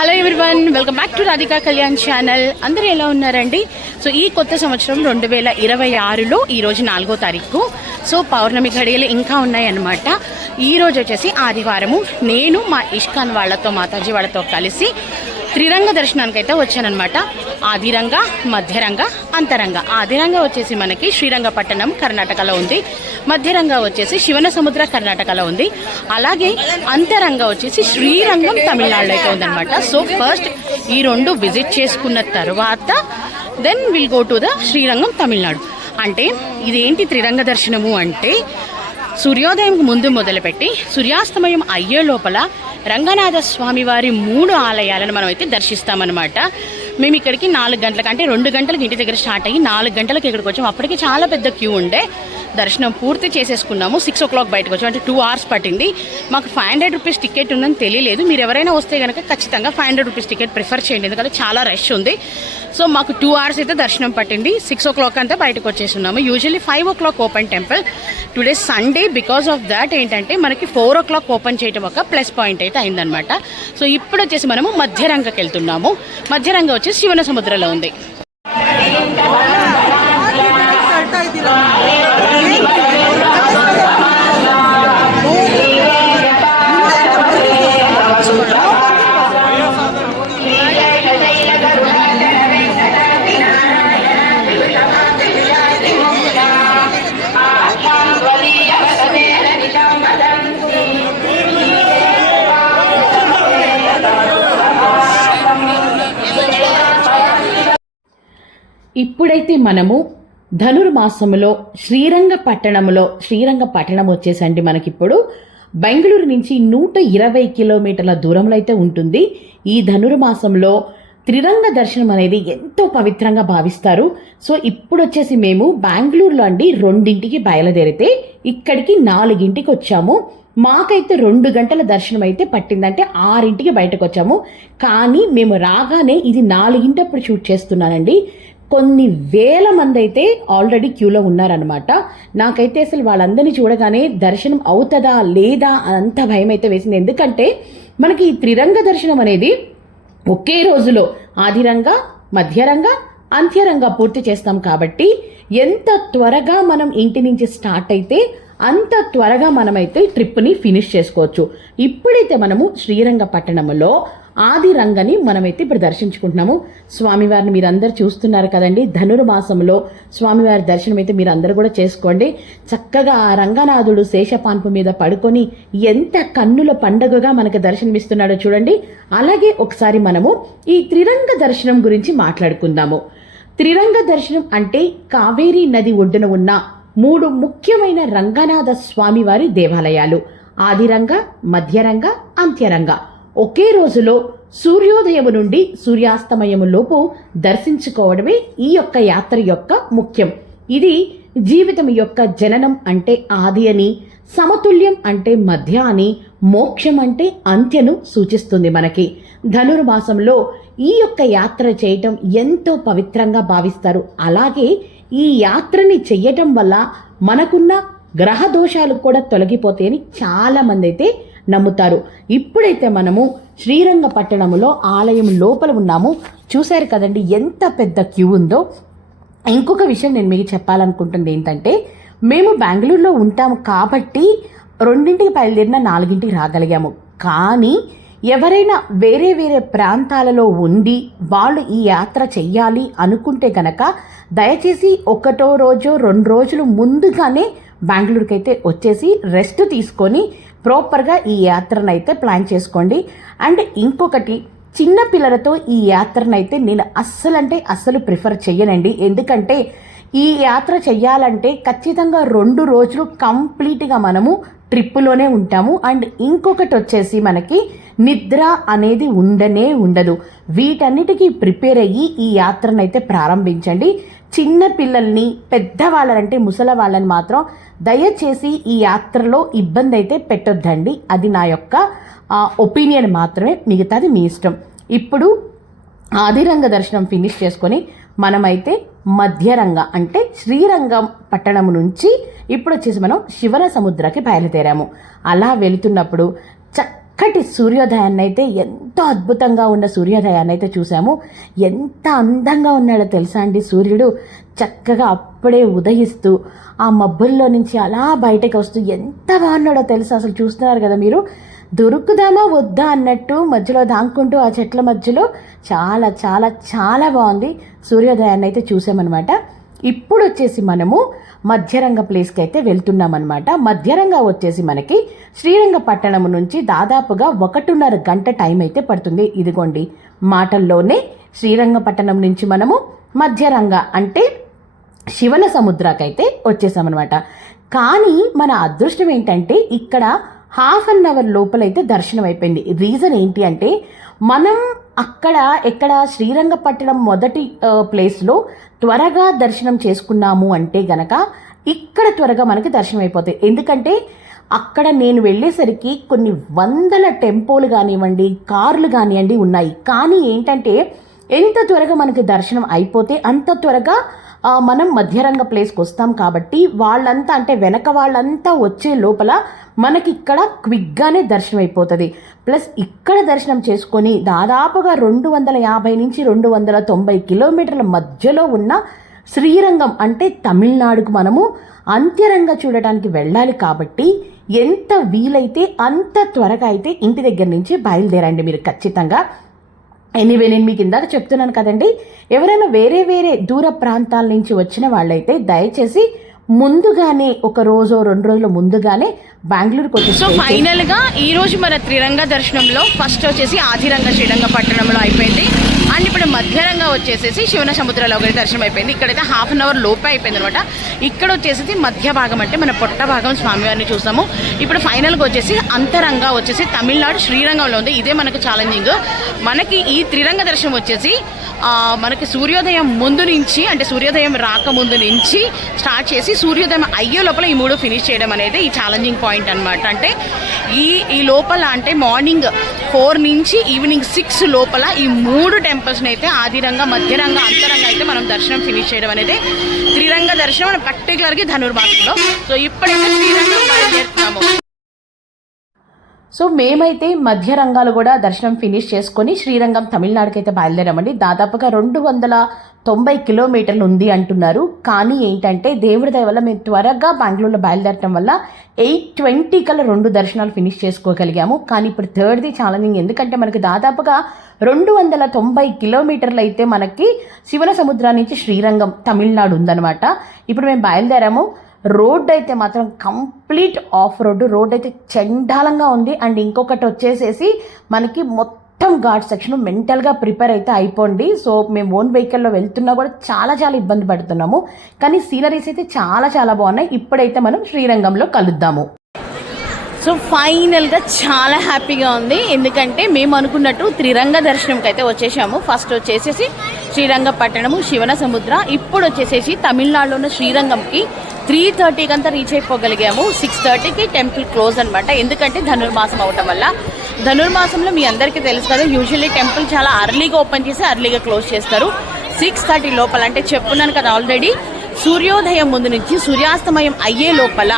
Hello everyone, welcome back to Radhika Kalyan channel. అందరూ ఎలా ఉన్నారండి? సో ఈ కొత్త సంవత్సరం 2026లో ఈరోజు 4వ తారీఖు. సో పౌర్ణమి ఘడియలు ఇంకా ఉన్నాయన్నమాట. ఈరోజు వచ్చేసి ఆదివారము. నేను మా ఇష్కాన్ వాళ్ళతో, మాతాజీ వాళ్ళతో కలిసి త్రిరంగ దర్శనానికి అయితే వచ్చానమాట. ఆదిరంగ, మధ్యరంగ, అంతరంగ. ఆదిరంగ వచ్చేసి మనకి శ్రీరంగపట్టణం కర్ణాటకలో ఉంది. మధ్యరంగ వచ్చేసి శివనసముద్ర కర్ణాటకలో ఉంది. అలాగే అంతరంగ వచ్చేసి శ్రీరంగం తమిళనాడులో అయితే ఉందన్నమాట. సో ఫస్ట్ ఈ రెండు విజిట్ చేసుకున్న తర్వాత then will go to the Srirangam Tamil Nadu. అంటే ఇదేంటి త్రిరంగ దర్శనము అంటే, సూర్యోదయం ముందు మొదలుపెట్టి సూర్యాస్తమయం అయ్యే లోపల రంగనాథ స్వామి వారి 3 ఆలయాలను మనం అయితే దర్శిస్తామన్నమాట. మేము ఇక్కడికి 4 గంటలకు, అంటే 2 గంటలకు ఇంటి దగ్గర స్టార్ట్ అయ్యి 4 గంటలకు ఇక్కడికి వచ్చాము. అప్పటికి చాలా పెద్ద క్యూ ఉండే. దర్శనం పూర్తి చేసేసుకున్నాము. 6 o'clock బయటకు వచ్చాము. అంటే 2 hours పట్టింది. మాకు 500 రూపీస్ టికెట్ ఉందని తెలియలేదు. మీరు ఎవరైనా వస్తే కనుక ఖచ్చితంగా 500 రూపీస్ టికెట్ ప్రిఫర్ చేయండి, ఎందుకంటే చాలా రష్ ఉంది. సో మాకు 2 hours అయితే దర్శనం పట్టింది. 6 o'clock అంతా బయటకు వచ్చేస్తున్నాము. Usually 5 o'clock open temple. Today Sunday, because of that ఏంటంటే మనకి 4 o'clock ఓపెన్ చేయడం ఒక ప్లస్ పాయింట్ అయితే అయిందనమాట. సో ఇప్పుడు వచ్చేసి మనము మధ్యరంగకి వెళ్తున్నాము. మధ్యరంగ వచ్చేసి శివన సముద్రంలో ఉంది. ఇప్పుడైతే మనము ధనుర్మాసములో శ్రీరంగపట్టణం వచ్చేసండి మనకిప్పుడు బెంగళూరు నుంచి 120 కిలోమీటర్ల దూరంలో అయితే ఉంటుంది. ఈ ధనుర్మాసంలో త్రిరంగ దర్శనం అనేది ఎంతో పవిత్రంగా భావిస్తారు. సో ఇప్పుడు వచ్చేసి మేము బెంగళూరులో అండి 2ంటికి బయలుదేరితే ఇక్కడికి 4ంటికి వచ్చాము. మాకైతే 2 గంటల దర్శనం అయితే పట్టిందంటే 6ంటికి బయటకు వచ్చాము. కానీ మేము రాగానే ఇది 4ంటప్పుడు షూట్ చేస్తున్నానండి. కొన్ని వేల మంది అయితే ఆల్రెడీ క్యూలో ఉన్నారనమాట. నాకైతే అసలు వాళ్ళందరినీ చూడగానే దర్శనం అవుతుందా లేదా అంత భయం అయితే వేసింది. ఎందుకంటే మనకి ఈ త్రిరంగ దర్శనం అనేది ఒకే రోజులో ఆదిరంగ, మధ్యరంగ, అంత్యరంగ పూర్తి చేస్తాం. కాబట్టి ఎంత త్వరగా మనం ఇంటి నుంచి స్టార్ట్ అయితే అంత త్వరగా మనమైతే ట్రిప్ని ఫినిష్ చేసుకోవచ్చు. ఇప్పుడైతే మనము శ్రీరంగపట్టణంలో ఆదిరంగని మనమైతే ఇప్పుడు దర్శించుకుంటున్నాము. స్వామివారిని మీరందరూ చూస్తున్నారు కదండి. ధనుర్మాసంలో స్వామివారి దర్శనం అయితే మీరందరూ కూడా చేసుకోండి. చక్కగా ఆ రంగనాథుడు శేషపాన్పు మీద పడుకొని ఎంత కన్నుల పండగగా మనకు దర్శనమిస్తున్నాడో చూడండి. అలాగే ఒకసారి మనము ఈ త్రిరంగ దర్శనం గురించి మాట్లాడుకుందాము. త్రిరంగ దర్శనం అంటే కావేరీ నది ఒడ్డున ఉన్న 3 ముఖ్యమైన రంగనాథ స్వామివారి దేవాలయాలు ఆదిరంగ, మధ్యరంగ, అంత్యరంగ ఒకే రోజులో సూర్యోదయం నుండి సూర్యాస్తమయం లోపు దర్శించుకోవడమే ఈ యొక్క యాత్ర యొక్క ముఖ్యం. ఇది జీవితం యొక్క జననం అంటే ఆది అని, సమతుల్యం అంటే మధ్య అని, మోక్షం అంటే అంత్యను సూచిస్తుంది మనకి. ధనుర్మాసంలో ఈ యొక్క యాత్ర చేయటం ఎంతో పవిత్రంగా భావిస్తారు. అలాగే ఈ యాత్రని చెయ్యటం వల్ల మనకున్న గ్రహ దోషాలు కూడా తొలగిపోతాయని చాలా మంది అయితే నమ్ముతారు. ఇప్పుడైతే మనము శ్రీరంగపట్టణంలో ఆలయం లోపల ఉన్నాము. చూశారు కదండి ఎంత పెద్ద క్యూ ఉందో. ఇంకొక విషయం నేను మీకు చెప్పాలనుకుంటుంది ఏంటంటే, మేము బెంగళూరులో ఉంటాము కాబట్టి 2ంటికి బయలుదేరిన 4ంటికి రాగలిగాము. కానీ ఎవరైనా వేరే ప్రాంతాలలో ఉండి వాళ్ళు ఈ యాత్ర చెయ్యాలి అనుకుంటే గనక దయచేసి 1 రోజో 2 రోజులు ముందుగానే బెంగళూరుకి అయితే వచ్చేసి రెస్ట్ తీసుకొని ప్రాపర్గా ఈ యాత్రను అయితే ప్లాన్ చేసుకోండి. అండ్ ఇంకొకటి, చిన్న పిల్లలతో ఈ యాత్రను అయితే నేను అస్సలు ప్రిఫర్ చెయ్యనండి. ఎందుకంటే ఈ యాత్ర చెయ్యాలంటే ఖచ్చితంగా 2 రోజులు కంప్లీట్గా మనము ట్రిప్పులోనే ఉంటాము. అండ్ ఇంకొకటి వచ్చేసి మనకి నిద్ర అనేది ఉండదు. వీటన్నిటికీ ప్రిపేర్ అయ్యి ఈ యాత్రను అయితే ప్రారంభించండి. చిన్న పిల్లల్ని, పెద్దవాళ్ళంటే ముసలి వాళ్ళని మాత్రం దయచేసి ఈ యాత్రలో ఇబ్బంది అయితే పెట్టొద్దండి. అది నా యొక్క ఒపీనియన్ మాత్రమే, మిగతాది మీ ఇష్టం. ఇప్పుడు ఆదిరంగ దర్శనం ఫినిష్ చేసుకొని మనమైతే మధ్యరంగ అంటే శ్రీరంగం పట్టణం నుంచి ఇప్పుడు వచ్చేసి మనం శివన సముద్రకి బయలుదేరాము. అలా వెళుతున్నప్పుడు చక్కటి సూర్యోదయాన్ని అయితే, ఎంతో అద్భుతంగా ఉన్న సూర్యోదయాన్ని అయితే చూసాము. ఎంత అందంగా ఉన్నాడో తెలుసా అండి సూర్యుడు. చక్కగా అప్పుడే ఉదయిస్తూ ఆ మబ్బుల్లో నుంచి అలా బయటకు వస్తూ ఎంత బాగున్నాడో తెలుసా. అసలు చూస్తున్నారు కదా మీరు, దొరుకుదామా వద్దా అన్నట్టు మధ్యలో దాక్కుంటూ ఆ చెట్ల మధ్యలో చాలా చాలా చాలా బాగుంది. సూర్యోదయాన్ని అయితే చూసామన్నమాట. ఇప్పుడు వచ్చేసి మనము మధ్యరంగ ప్లేస్కి అయితే వెళ్తున్నామన్నమాట. మధ్యరంగ వచ్చేసి మనకి శ్రీరంగపట్టణం నుంచి దాదాపుగా 1.5 గంట టైం అయితే పడుతుంది. ఇదిగోండి మాటల్లోనే శ్రీరంగపట్టణం నుంచి మనము మధ్యరంగ అంటే శివన సముద్రాకైతే వచ్చేసామన్నమాట. కానీ మన అదృష్టం ఏంటంటే ఇక్కడ 1/2 అవర్ లోపలైతే దర్శనం అయిపోయింది. రీజన్ ఏంటి అంటే మనం అక్కడ ఎక్కడ శ్రీరంగపట్టణం మొదటి ప్లేస్లో త్వరగా దర్శనం చేసుకున్నాము అంటే గనక ఇక్కడ త్వరగా మనకి దర్శనం అయిపోతాయి. ఎందుకంటే అక్కడ నేను వెళ్ళేసరికి కొన్ని వందల టెంపోలు కానివ్వండి, కార్లు కానివ్వండి ఉన్నాయి. కానీ ఏంటంటే ఎంత త్వరగా మనకి దర్శనం అయిపోతే అంత త్వరగా మనం మధ్యరంగ ప్లేస్కి వస్తాం. కాబట్టి వాళ్ళంతా అంటే వెనక వాళ్ళంతా వచ్చే లోపల మనకి ఇక్కడ క్విక్గానే దర్శనం అయిపోతుంది. ప్లస్ ఇక్కడ దర్శనం చేసుకొని దాదాపుగా 250 నుంచి 290 కిలోమీటర్ల మధ్యలో ఉన్న శ్రీరంగం అంటే తమిళనాడుకు మనము అంత్యరంగ చూడటానికి వెళ్ళాలి. కాబట్టి ఎంత వీలైతే అంత త్వరగా అయితే ఇంటి దగ్గర నుంచి బయలుదేరండి మీరు ఖచ్చితంగా. ఎనీవే నేను మీకు ఇందాక చెప్తున్నాను కదండి, ఎవరైనా వేరే వేరే దూర ప్రాంతాల నుంచి వచ్చిన వాళ్ళైతే దయచేసి ముందుగానే 1 రోజు 2 రోజుల ముందుగానే బెంగళూరుకి వచ్చి. సో ఫైనల్గా ఈరోజు మన త్రిరంగ దర్శనంలో ఫస్ట్ వచ్చేసి ఆదిరంగ శ్రీరంగపట్టణంలో అయిపోయింది. అండ్ ఇప్పుడు మధ్యరంగా వచ్చేసేసి శివన సముద్రంలో ఒకటి దర్శనం అయిపోయింది. ఇక్కడైతే 1/2 అవర్ లోపే అయిపోయింది అనమాట. ఇక్కడ వచ్చేసి మధ్య భాగం అంటే మన పొట్ట భాగం స్వామివారిని చూసాము. ఇప్పుడు ఫైనల్గా వచ్చేసి అంతరంగా వచ్చేసి తమిళనాడు శ్రీరంగంలో ఉంది. ఇదే మనకు ఛాలెంజింగ్. మనకి ఈ త్రిరంగ దర్శనం వచ్చేసి మనకి సూర్యోదయం ముందు నుంచి అంటే సూర్యోదయం రాకముందు నుంచి స్టార్ట్ చేసి సూర్యోదయం అయ్యే లోపల ఈ 3 ఫినిష్ చేయడం అనేది ఈ ఛాలెంజింగ్ పాయింట్ అనమాట. అంటే ఈ లోపల అంటే మార్నింగ్ 4 నుంచి ఈవినింగ్ 6 లోపల ఈ 3 టెంపుల్స్ని అయితే ఆదిరంగ, మధ్యరంగ, అంతరంగ అయితే మనం దర్శనం ఫినిష్ చేయడం అనేది త్రిరంగ దర్శనం పర్టికులర్గా ధనుర్మాసంలో. సో ఇప్పుడైతే శ్రీరంగం బయలుదేరుతున్నాము. సో మేమైతే మధ్య రంగాలు కూడా దర్శనం ఫినిష్ చేసుకొని శ్రీరంగం తమిళనాడుకి అయితే బయలుదేరామండి. దాదాపుగా 290 కిలోమీటర్లు ఉంది అంటున్నారు. కానీ ఏంటంటే దేవుడి దయ వల్ల మేము త్వరగా బెంగళూరులో బయలుదేరటం వల్ల 8:20 కల్లా 2 దర్శనాలు ఫినిష్ చేసుకోగలిగాము. కానీ ఇప్పుడు థర్డ్ది ఛాలెంజింగ్. ఎందుకంటే మనకి దాదాపుగా 290 కిలోమీటర్లు అయితే మనకి శివన సముద్రం నుంచి శ్రీరంగం తమిళనాడు ఉందన్నమాట. ఇప్పుడు మేము బయలుదేరాము. రోడ్ అయితే మాత్రం కంప్లీట్ ఆఫ్ రోడ్ అయితే చండాలంగా ఉంది. అండ్ ఇంకొకటి వచ్చేసేసి మనకి మొత్తం ఘాట్ సెక్షన్ మెంటల్గా ప్రిపేర్ అయితే అయిపోండి. సో మేము ఓన్ వెహికల్లో వెళ్తున్నా కూడా చాలా చాలా ఇబ్బంది పడుతున్నాము. కానీ సీనరీస్ అయితే చాలా చాలా బాగున్నాయి. ఇప్పుడైతే మనం శ్రీరంగంలో కలుద్దాము. సో ఫైనల్గా చాలా హ్యాపీగా ఉంది. ఎందుకంటే మేము అనుకున్నట్టు త్రిరంగ దర్శనంకి అయితే వచ్చేసాము. ఫస్ట్ వచ్చేసేసి శ్రీరంగపట్టణము, శివన సముద్ర. ఇప్పుడు వచ్చేసేసి తమిళనాడులో ఉన్న శ్రీరంగంకి 3:30కి అంతా రీచ్ అయిపోగలిగాము. 6:30కి టెంపుల్ క్లోజ్ అనమాట. ఎందుకంటే ధనుర్మాసం అవటం వల్ల. ధనుర్మాసంలో మీ అందరికీ తెలుసు కదా, యూజువల్లీ టెంపుల్ చాలా అర్లీగా ఓపెన్ చేసి అర్లీగా క్లోజ్ చేస్తారు. 6:30 లోపల అంటే చెప్పున్నాను కదా ఆల్రెడీ, సూర్యోదయం ముందు నుంచి సూర్యాస్తమయం అయ్యే లోపల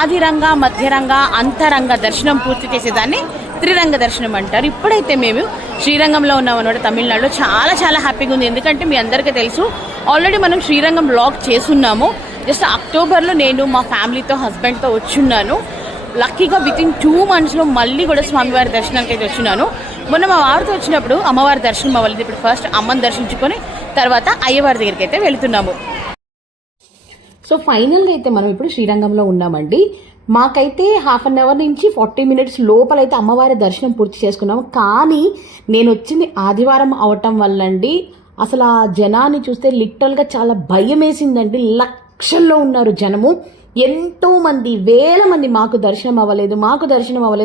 ఆదిరంగ, మధ్యరంగ, అంతరంగ దర్శనం పూర్తి చేసేదాన్ని త్రిరంగ దర్శనం అంటారు. ఇప్పుడైతే మేము శ్రీరంగంలో ఉన్నామన్నమాట తమిళనాడులో. చాలా చాలా హ్యాపీగా ఉంది. ఎందుకంటే మీ అందరికీ తెలుసు ఆల్రెడీ మనం శ్రీరంగం బ్లాగ్ చేస్తున్నాము. జస్ట్ అక్టోబర్లో నేను మా ఫ్యామిలీతో హస్బెండ్తో వచ్చున్నాను. లక్కీగా వితిన్ 2 మంత్స్లో మళ్ళీ కూడా స్వామివారి దర్శనానికి అయితే వచ్చున్నాను. మొన్న మా వారితో వచ్చినప్పుడు అమ్మవారి దర్శనం అవ్వలేదు. ఇప్పుడు ఫస్ట్ అమ్మని దర్శించుకొని తర్వాత అయ్యవారి దగ్గరికి అయితే వెళుతున్నాము. సో ఫైనల్గా అయితే మనం ఇప్పుడు శ్రీరంగంలో ఉన్నామండి. మాకైతే 1/2 అవర్ నుంచి 40 మినిట్స్ లోపలైతే అమ్మవారి దర్శనం పూర్తి చేసుకున్నాము. కానీ నేను వచ్చింది ఆదివారం అవటం వల్లండి అసలు ఆ జనాన్ని చూస్తే లిటరల్గా చాలా భయం వేసిందండి. లక్షల్లో ఉన్నారు జనము. ఎంతోమంది, వేల మంది మాకు దర్శనం అవ్వలేదు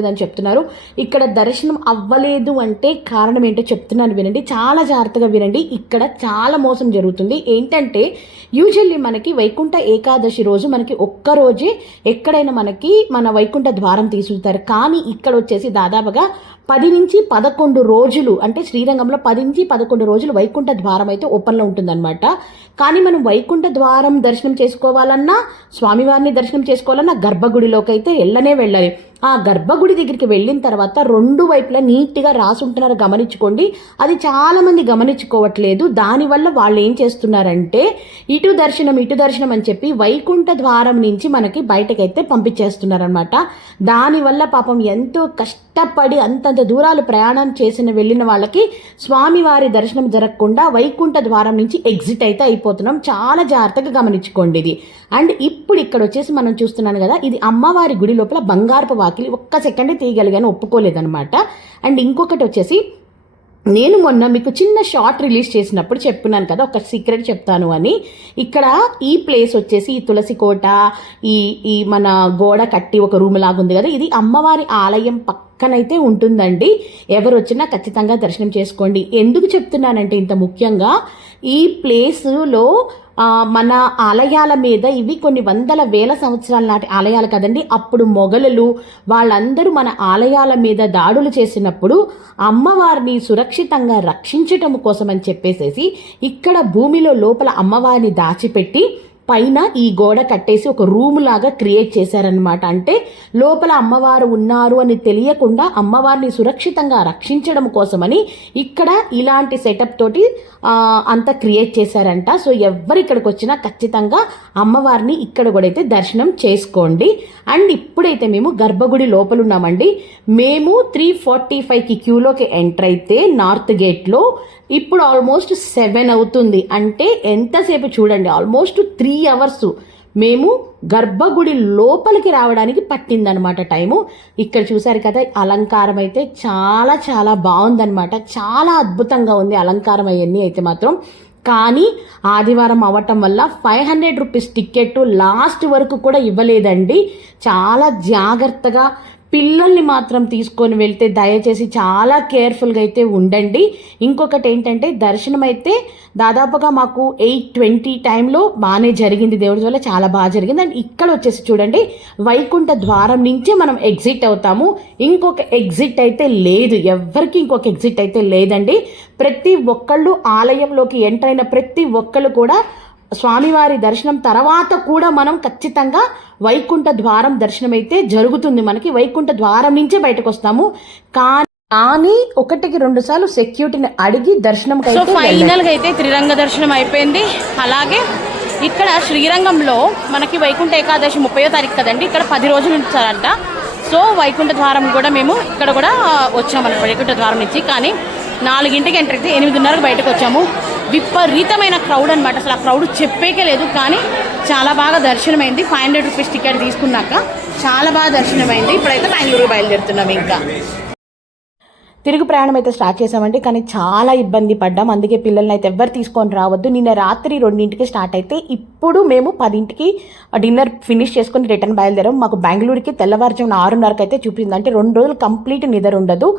అని చెప్తున్నారు. ఇక్కడ దర్శనం అవ్వలేదు అంటే కారణం ఏంటో చెప్తున్నాను వినండి, చాలా జాగ్రత్తగా వినండి. ఇక్కడ చాలా మోసం జరుగుతుంది. ఏంటంటే యూజువల్లీ మనకి వైకుంఠ ఏకాదశి రోజు మనకి ఒక్కరోజే ఎక్కడైనా మనకి మన వైకుంఠ ద్వారం తీసుకుంటారు. కానీ ఇక్కడ వచ్చేసి దాదాపుగా 10 నుంచి 11 రోజులు అంటే శ్రీరంగంలో 10 నుంచి 11 రోజులు వైకుంఠ ద్వారం అయితే ఓపెన్లో ఉంటుందన్నమాట. కానీ మనం వైకుంఠ ద్వారం దర్శనం చేసుకోవాలన్నా, స్వామివారిని దర్శనం చేసుకోవాలన్నా గర్భగుడిలోకి అయితే వెళ్ళాలి. ఆ గర్భగుడి దగ్గరికి వెళ్ళిన తర్వాత 2 వైపులా నీట్గా రాసి ఉంటున్నారు, గమనించుకోండి. అది చాలామంది గమనించుకోవట్లేదు. దానివల్ల వాళ్ళు ఏం చేస్తున్నారంటే ఇటు దర్శనం అని చెప్పి వైకుంఠ ద్వారం నుంచి మనకి బయటకైతే పంపించేస్తున్నారనమాట. దానివల్ల పాపం ఎంతో కష్టపడి అంతంత దూరాలు ప్రయాణం వెళ్ళిన వాళ్ళకి స్వామివారి దర్శనం జరగకుండా వైకుంఠ ద్వారం నుంచి ఎగ్జిట్ అయితే అయిపోతున్నాం. చాలా జాగ్రత్తగా గమనించుకోండి ఇది. అండ్ ఇప్పుడు ఇక్కడ వచ్చేసి మనం చూస్తున్నాను కదా, ఇది అమ్మవారి గుడి లోపల బంగారపు వాకిలి. ఒక్క సెకండే తీయగలిగాను, ఒప్పుకోలేదనమాట. అండ్ ఇంకొకటి వచ్చేసి, నేను మొన్న మీకు చిన్న షార్ట్ రిలీజ్ చేసినప్పుడు చెప్పున్నాను కదా, ఒక సీక్రెట్ చెప్తాను అని. ఇక్కడ ఈ ప్లేస్ వచ్చేసి ఈ తులసి కోట, ఈ మన గోడ కట్టి ఒక రూమ్ లాగా ఉంది కదా, ఇది అమ్మవారి ఆలయం పక్కనైతే ఉంటుందండి. ఎవరు వచ్చినా ఖచ్చితంగా దర్శనం చేసుకోండి. ఎందుకు చెప్తున్నానంటే ఇంత ముఖ్యంగా ఈ ప్లేసులో మన ఆలయాల మీద ఇవి కొన్ని వందల వేల సంవత్సరాల నాటి ఆలయాలు కదండి. అప్పుడు మొఘలులు వాళ్ళందరూ మన ఆలయాల మీద దాడులు చేసినప్పుడు అమ్మవారిని సురక్షితంగా రక్షించటం కోసం అని చెప్పేసేసి ఇక్కడ భూమిలో లోపల అమ్మవారిని దాచిపెట్టి పైన ఈ గోడ కట్టేసి ఒక రూమ్ లాగా క్రియేట్ చేశారనమాట. అంటే లోపల అమ్మవారు ఉన్నారు అని తెలియకుండా అమ్మవారిని సురక్షితంగా రక్షించడం కోసమని ఇక్కడ ఇలాంటి సెటప్ తోటి అంతా క్రియేట్ చేశారంట. సో ఎవరు ఇక్కడికి వచ్చినా ఖచ్చితంగా అమ్మవారిని ఇక్కడ కూడా అయితే దర్శనం చేసుకోండి. అండ్ ఇప్పుడైతే మేము గర్భగుడి లోపల ఉన్నామండి. మేము 3:45కి క్యూలోకి ఎంటర్ అయితే నార్త్ గేట్లో ఇప్పుడు ఆల్మోస్ట్ 7 అవుతుంది. అంటే ఎంతసేపు చూడండి, ఆల్మోస్ట్ 3 అవర్స్ మేము గర్భగుడి లోపలికి రావడానికి పట్టిందనమాట టైము. ఇక్కడ చూసారు కదా, అలంకారం అయితే చాలా చాలా బాగుందనమాట. చాలా అద్భుతంగా ఉంది అలంకారం అవన్నీ అయితే మాత్రం. కానీ ఆదివారం అవ్వటం వల్ల 500 రూపీస్ టికెట్ లాస్ట్ వరకు కూడా ఇవ్వలేదండి. చాలా జాగ్రత్తగా పిల్లల్ని మాత్రం తీసుకొని వెళ్తే దయచేసి చాలా కేర్ఫుల్గా అయితే ఉండండి. ఇంకొకటి ఏంటంటే దర్శనం అయితే దాదాపుగా మాకు 8:20 టైంలో బాగానే జరిగింది, దేవుడి వల్ల చాలా బాగా జరిగింది. అండ్ ఇక్కడ వచ్చేసి చూడండి, వైకుంఠ ద్వారం నుంచే మనం ఎగ్జిట్ అవుతాము. ఇంకొక ఎగ్జిట్ అయితే లేదు, ఎవరికి ఇంకొక ఎగ్జిట్ అయితే లేదండి. ప్రతి ఒక్కళ్ళు ఆలయంలోకి ఎంటర్ అయిన ప్రతి ఒక్కళ్ళు కూడా స్వామివారి దర్శనం తర్వాత కూడా మనం ఖచ్చితంగా వైకుంఠ ద్వారం దర్శనం అయితే జరుగుతుంది. మనకి వైకుంఠ ద్వారం నుంచే బయటకు వస్తాము. కానీ 1-2 సార్లు సెక్యూరిటీని అడిగి దర్శనం ఫైనల్ గా అయితే త్రిరంగ దర్శనం అయిపోయింది. అలాగే ఇక్కడ శ్రీరంగంలో మనకి వైకుంఠ ఏకాదశి 30వ తారీఖు కదండి, ఇక్కడ 10 రోజులు ఉంచారంట. సో వైకుంఠ ద్వారం కూడా మేము ఇక్కడ కూడా వచ్చామన్నమాట వైకుంఠ ద్వారం నుంచి. కానీ 4ంటికి ఎంటర్ అయితే 8:30కి బయటకు వచ్చాము. విపరీతమైన క్రౌడ్ అనమాట, అసలు ఆ క్రౌడ్ చెప్పేకే లేదు. కానీ చాలా బాగా దర్శనమైంది. 500 రూపీస్ టికెట్ తీసుకున్నాక చాలా బాగా దర్శనమైంది. ఇప్పుడైతే బెంగళూరు బయలుదేరుతున్నాం. ఇంకా తిరుగు ప్రయాణం అయితే స్టార్ట్ చేసామండి. కానీ చాలా ఇబ్బంది పడ్డాం, అందుకే పిల్లల్ని అయితే ఎవ్వరు తీసుకొని రావద్దు. నిన్న రాత్రి 2ంటికి స్టార్ట్ అయితే ఇప్పుడు మేము 10ంటికి డిన్నర్ ఫినిష్ చేసుకుని రిటర్న్ బయలుదేరాం. మాకు బెంగళూరుకి తెల్లవారుజామున 6:30కి అయితే చూపించింది. అంటే 2 రోజులు కంప్లీట్ నిద్ర ఉండదు.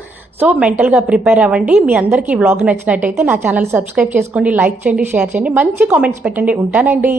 సో మెంటల్గా ప్రిపేర్ అవ్వండి. మీ అందరికీ ఈ వ్లాగ్ నచ్చినట్టయితే నా ఛానల్ సబ్స్క్రైబ్ చేసుకోండి, లైక్ చేయండి, షేర్ చేయండి, మంచి కామెంట్స్ పెట్టండి. ఉంటానండి.